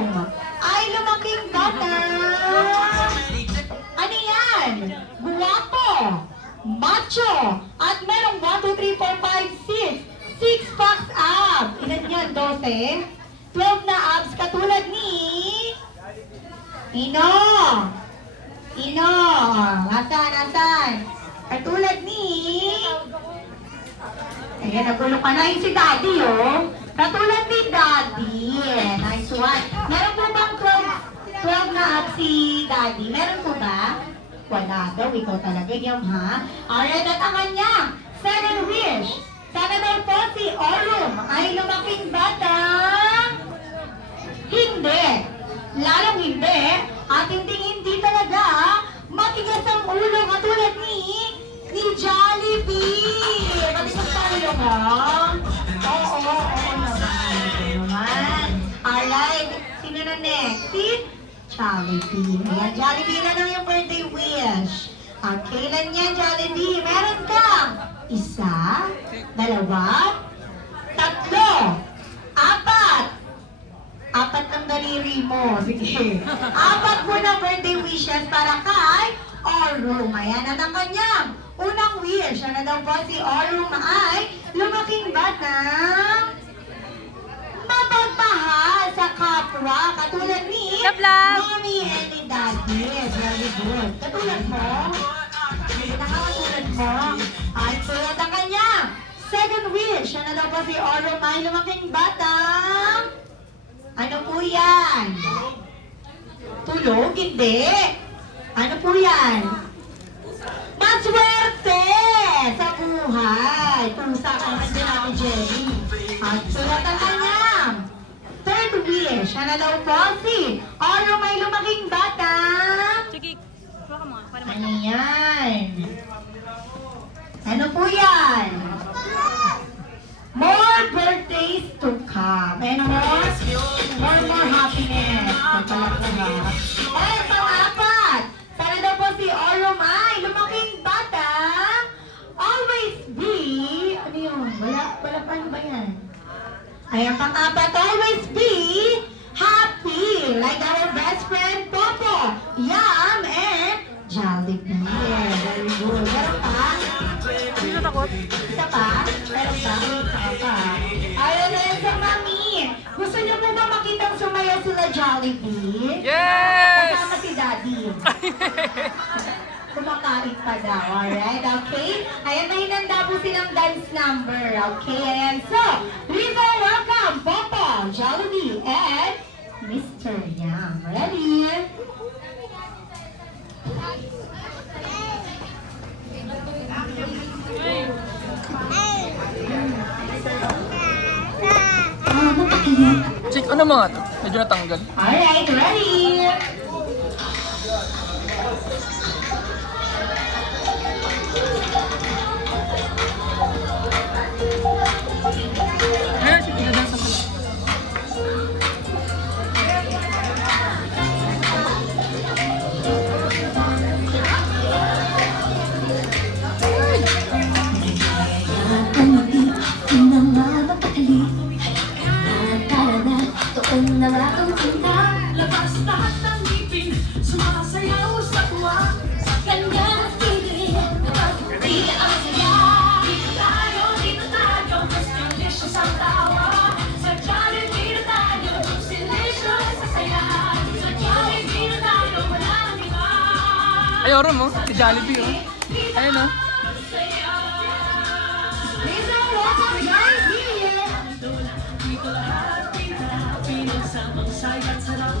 Orong ay lumaking bata. Ano yan? Guwapo, macho, at merong 1, 2, 3, 4, 5, 6. 6 packs abs. Ilan yan? 12? 12 na abs katulad ni Ino. Ino. Asan? Katulad ni ayan, nagulo ka na yung si Daddy, oh. Katulad ni Daddy. Nice one. Meron po bang 12 na abs si Daddy? Meron po ba? Wala daw. Ikaw talaga yung ha? Alright, at ang kanyang second wish. Sana daw po si Orum ay lumaking bata. Hindi. Lalong hindi. At hindi talaga matigas ang ulo katulad ni Jollibee. Matigas ang ulo mo? Oo naman. Alright. Sino na next? Si Jollibee. Ayan, Jollibee na lang yung birthday wish. Kailan yan, Jollibee? Meron kang 1, 2, 3, 4, 4 ang daliri mo. Sige. 4 po na birthday wishes para kay Orum. Ayan at ang kanyang unang wish. Ano daw po si Orum ay lumaking batang mapagmahal sa kapwa. Katulad ni Mommy and ni Daddy. Very good. Katulad mo? Nakakatulad mo? Ay, tulad ang kanyang second wish. Ano daw po si Orum ay lumaking batang ano po yan? Tulog? Hindi. Ano po yan? Maswerte sa buhay. Pusa ka naman din ako, Jenny. At sulat ang kanyang third wish. Ano daw po si Orum may lumaking bata? Sige, suwa ka mo. Ano yan? Ano po yan? More birthdays to come. And more happiness. Pagpala po ha. Ay, pang-apat. Sana daw po si Orum ay lumaking bata. Always be. Ano yun? Wala pa ano ba yan? Ay, ang pang-apat, always be happy. Like our best friend, Popo, Yam, and Jollibee. Very good. Meron pa? Hindi natakot. Isa pa? Meron pa? Isa pa. Ayun na yun sa mami. Gusto niyo po ba makitang sumayaw sila Jollibee? Yes! Kasama si Daddy. Kumakain pa daw. Alright, okay? Ayan, may hinanda po silang dance number. Okay, ayan. So, please all welcome Papa, Jollibee, and Mr. Yam. Ready? Check, ano mga to? Medyo natanggal. Alright, ready? Ayan, sige, dadasa pala. Labas lahat ng ngipin, sumasayaw sa tuwa. Sa kanyang piling, napagpunti ang saya. Dito tayo, mas delicious ang tawa. Sa Jollibee na tayo, delicious sa saya. Sa Jollibee na tayo, wala nang iba. Ay, Orum, oh. Si Jollibee, oh. Ayun, oh. Please all welcome Jollibee. Dito lahat pinagsamang saya at sarap.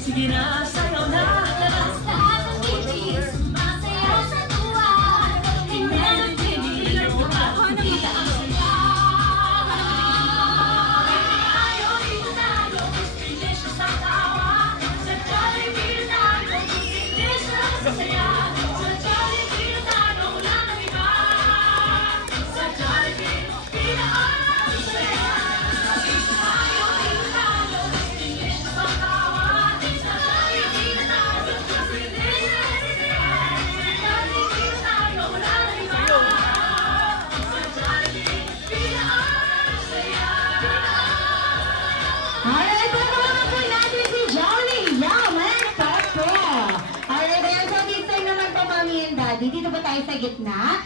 Sige na, sayaw na. Labas lahat ng ngipin, sumasayaw sa tuwa. Hindi na pinigilan mo ka, hindi ka ang saya. Tayo, dito tayo, mas delicious ang tawa. Sa Jollibee na tayo, mas delicious sa saya. Sa Jollibee na tayo, wala nang iba. Sa Jollibee, pinaka saya. Tayo, dito tayo, mas delicious ang tawa. Sa Jollibee Daddy. Dito ba tayo sa gitna?